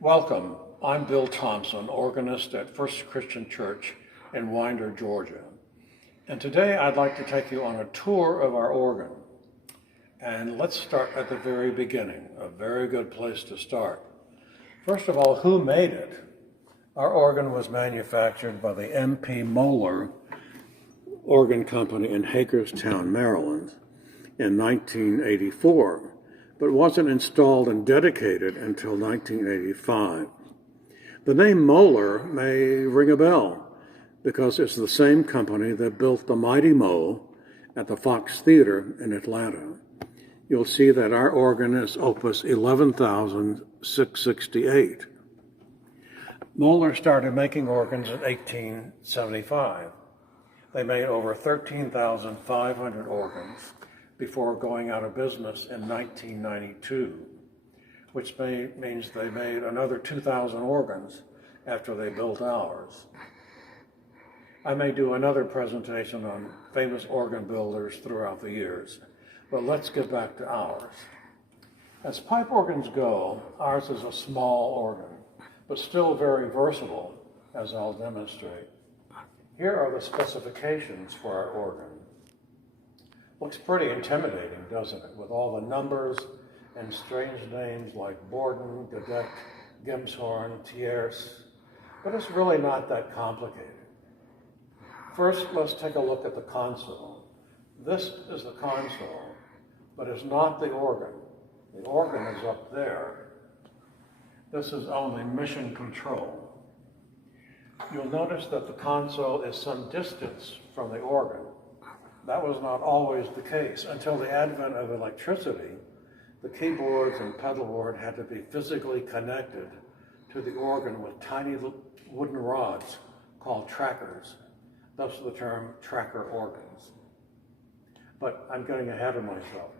Welcome. I'm Bill Thompson, organist at First Christian Church in Winder, Georgia. And today I'd like to take you on a tour of our organ. And let's start at the very beginning, a very good place to start. First of all, who made it? Our organ was manufactured by the M.P. Moeller Organ Company in Hagerstown, Maryland in 1984. But wasn't installed and dedicated until 1985. The name Moeller may ring a bell because it's the same company that built the Mighty Mo at the Fox Theater in Atlanta. You'll see that our organ is Opus 11,668. Moeller started making organs in 1875. They made over 13,500 organs before going out of business in 1992, which means they made another 2,000 organs after they built ours. I may do another presentation on famous organ builders throughout the years, but let's get back to ours. As pipe organs go, ours is a small organ, but still very versatile, as I'll demonstrate. Here are the specifications for our organ. Looks pretty intimidating, doesn't it? With all the numbers and strange names like Borden, Gedeck, Gemshorn, Thiers, but it's really not that complicated. First, let's take a look at the console. This is the console, but it's not the organ. The organ is up there. This is only mission control. You'll notice that the console is some distance from the organ. That was not always the case. Until the advent of electricity, the keyboards and pedal board had to be physically connected to the organ with tiny wooden rods called trackers, thus the term tracker organs. But I'm getting ahead of myself.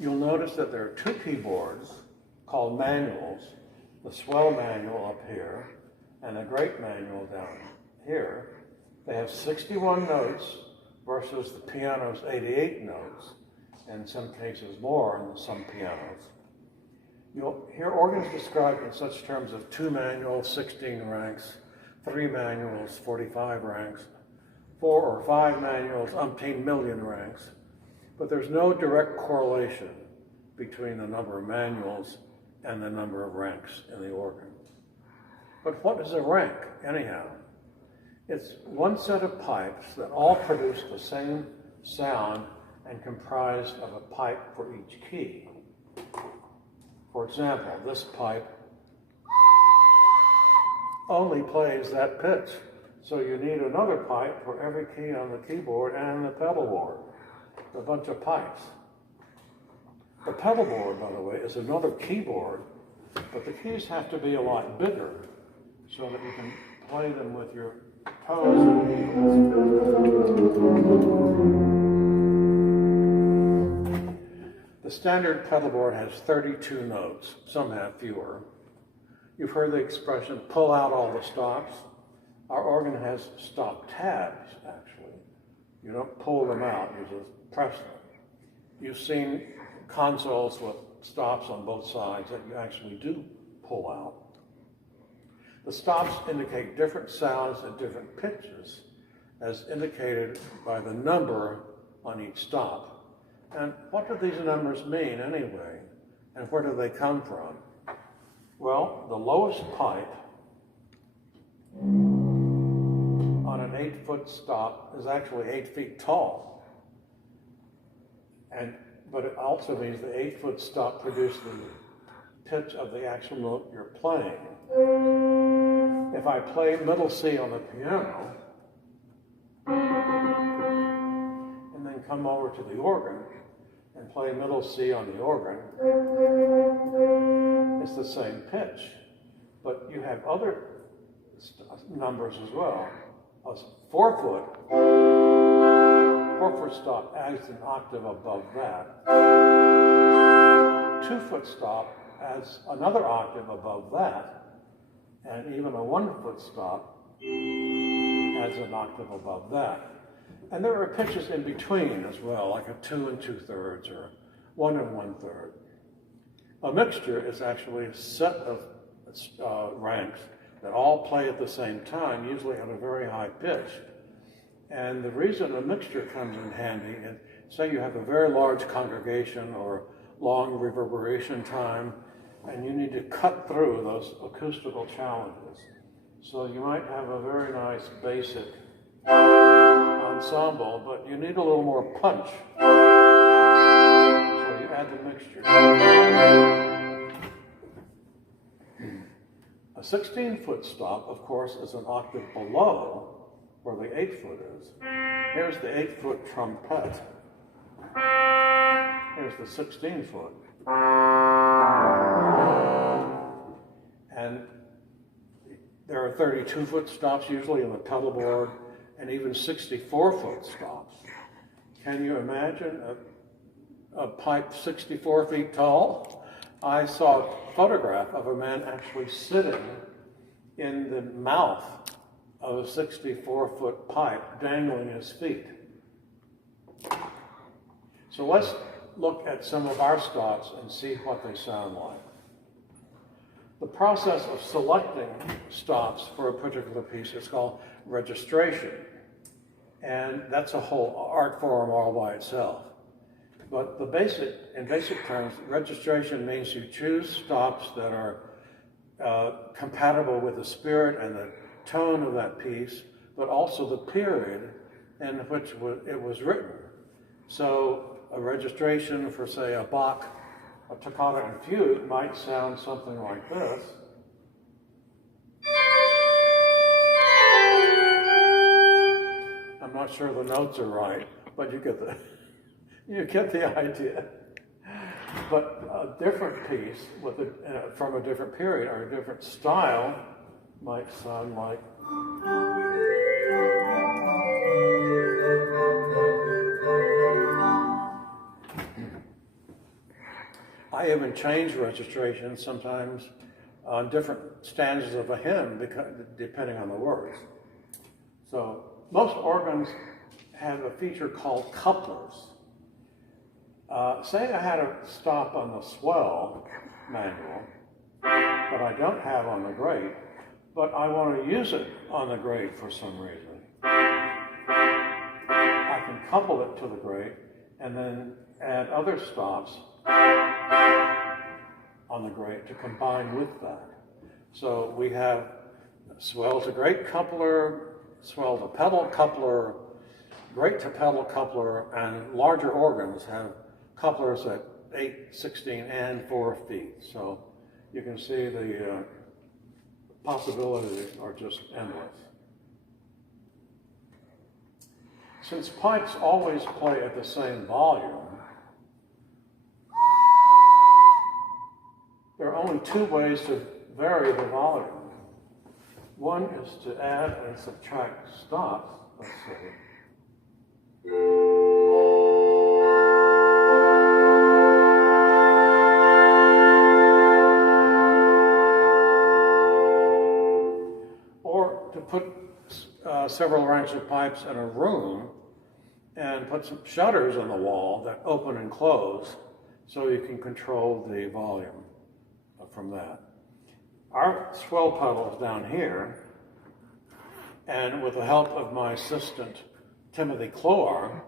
You'll notice that there are two keyboards called manuals, the swell manual up here and a great manual down here. They have 61 notes versus the piano's 88 notes, and in some cases more in some pianos. You'll hear organs described in such terms as 2 manuals, 16 ranks, 3 manuals, 45 ranks, 4 or 5 manuals, umpteen million ranks, but there's no direct correlation between the number of manuals and the number of ranks in the organ. But what is a rank, anyhow? It's one set of pipes that all produce the same sound and comprised of a pipe for each key. For example, this pipe only plays that pitch, so you need another pipe for every key on the keyboard and the pedal board. A bunch of pipes. The pedal board, by the way, is another keyboard, but the keys have to be a lot bigger so that you can play them with your toes and needles. The standard pedal board has 32 notes. Some have fewer. You've heard the expression, pull out all the stops. Our organ has stop tabs, actually. You don't pull them out, you just press them. You've seen consoles with stops on both sides that you actually do pull out. The stops indicate different sounds at different pitches, as indicated by the number on each stop. And what do these numbers mean anyway? And where do they come from? Well, the lowest pipe on an 8-foot stop is actually 8 feet tall. But it also means the 8-foot stop produces the pitch of the actual note you're playing. If I play middle C on the piano, and then come over to the organ and play middle C on the organ, it's the same pitch. But you have other numbers as well. A 4-foot stop adds an octave above that. 2-foot stop adds another octave above that. And even a 1-foot stop adds an octave above that. And there are pitches in between as well, like a 2 2/3 or 1 1/3. A mixture is actually a set of ranks that all play at the same time, usually at a very high pitch. And the reason a mixture comes in handy is, say you have a very large congregation or long reverberation time, and you need to cut through those acoustical challenges. So you might have a very nice basic ensemble, but you need a little more punch. So you add the mixture. A 16-foot stop, of course, is an octave below where the 8-foot is. Here's the 8-foot trumpet. Here's the 16-foot. And there are 32-foot stops usually in the pedal board, and even 64-foot stops. Can you imagine a pipe 64 feet tall? I saw a photograph of a man actually sitting in the mouth of a 64-foot pipe, dangling his feet. So let's look at some of our stops and see what they sound like. The process of selecting stops for a particular piece is called registration. And that's a whole art form all by itself. But in basic terms, registration means you choose stops that are compatible with the spirit and the tone of that piece, but also the period in which it was written. So a registration for, say, a Bach, a toccata and fugue might sound something like this. I'm not sure the notes are right, but you get the idea. But a different piece from a different period or a different style might sound like. I even change registration sometimes on different stanzas of a hymn, depending on the words. So most organs have a feature called couplers. Say I had a stop on the swell manual, but I don't have on the grate, but I want to use it on the grate for some reason. I can couple it to the grate and then add other stops on the grate to combine with that. So we have swell to grate coupler, swell to pedal coupler, grate to pedal coupler, and larger organs have couplers at 8, 16, and 4 feet. So you can see the possibilities are just endless. Since pipes always play at the same volume, there are only two ways to vary the volume. One is to add and subtract stops. Let's see. Or to put several ranks of pipes in a room and put some shutters on the wall that open and close so you can control the volume from that. Our swell pedal is down here, and with the help of my assistant, Timothy Cloar,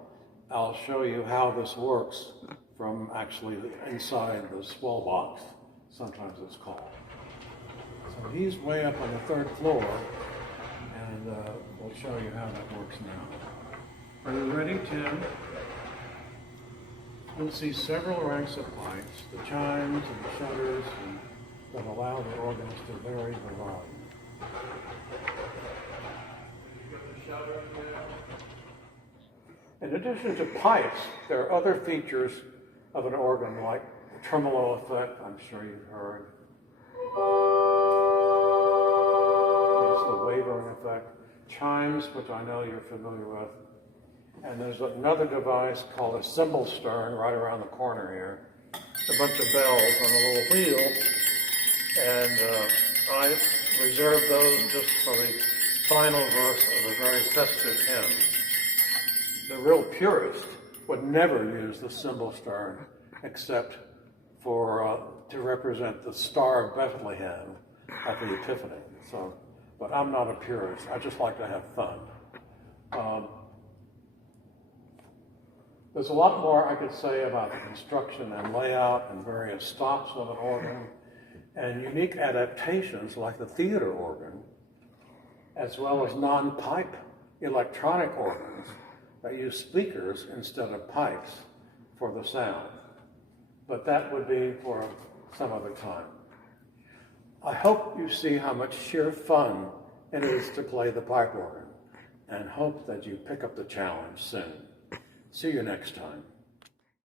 I'll show you how this works from actually inside the swell box, sometimes it's called. So he's way up on the 3rd floor, and we'll show you how that works now. Are you ready, Tim? You'll see several ranks of pipes, the chimes and the shutters, that allow the organs to vary the volume. In addition to pipes, there are other features of an organ, like the tremolo effect, I'm sure you've heard. There's the wavering effect. Chimes, which I know you're familiar with. And there's another device called a cymbal stern right around the corner here. A bunch of bells on a little wheel. And I reserve those just for the final verse of a very festive hymn. The real purist would never use the cymbal stern except to represent the Star of Bethlehem at the Epiphany. So, but I'm not a purist. I just like to have fun. There's a lot more I could say about the construction and layout and various stops of an organ and unique adaptations like the theater organ, as well as non-pipe electronic organs that use speakers instead of pipes for the sound. But that would be for some other time. I hope you see how much sheer fun it is to play the pipe organ, and hope that you pick up the challenge soon. See you next time.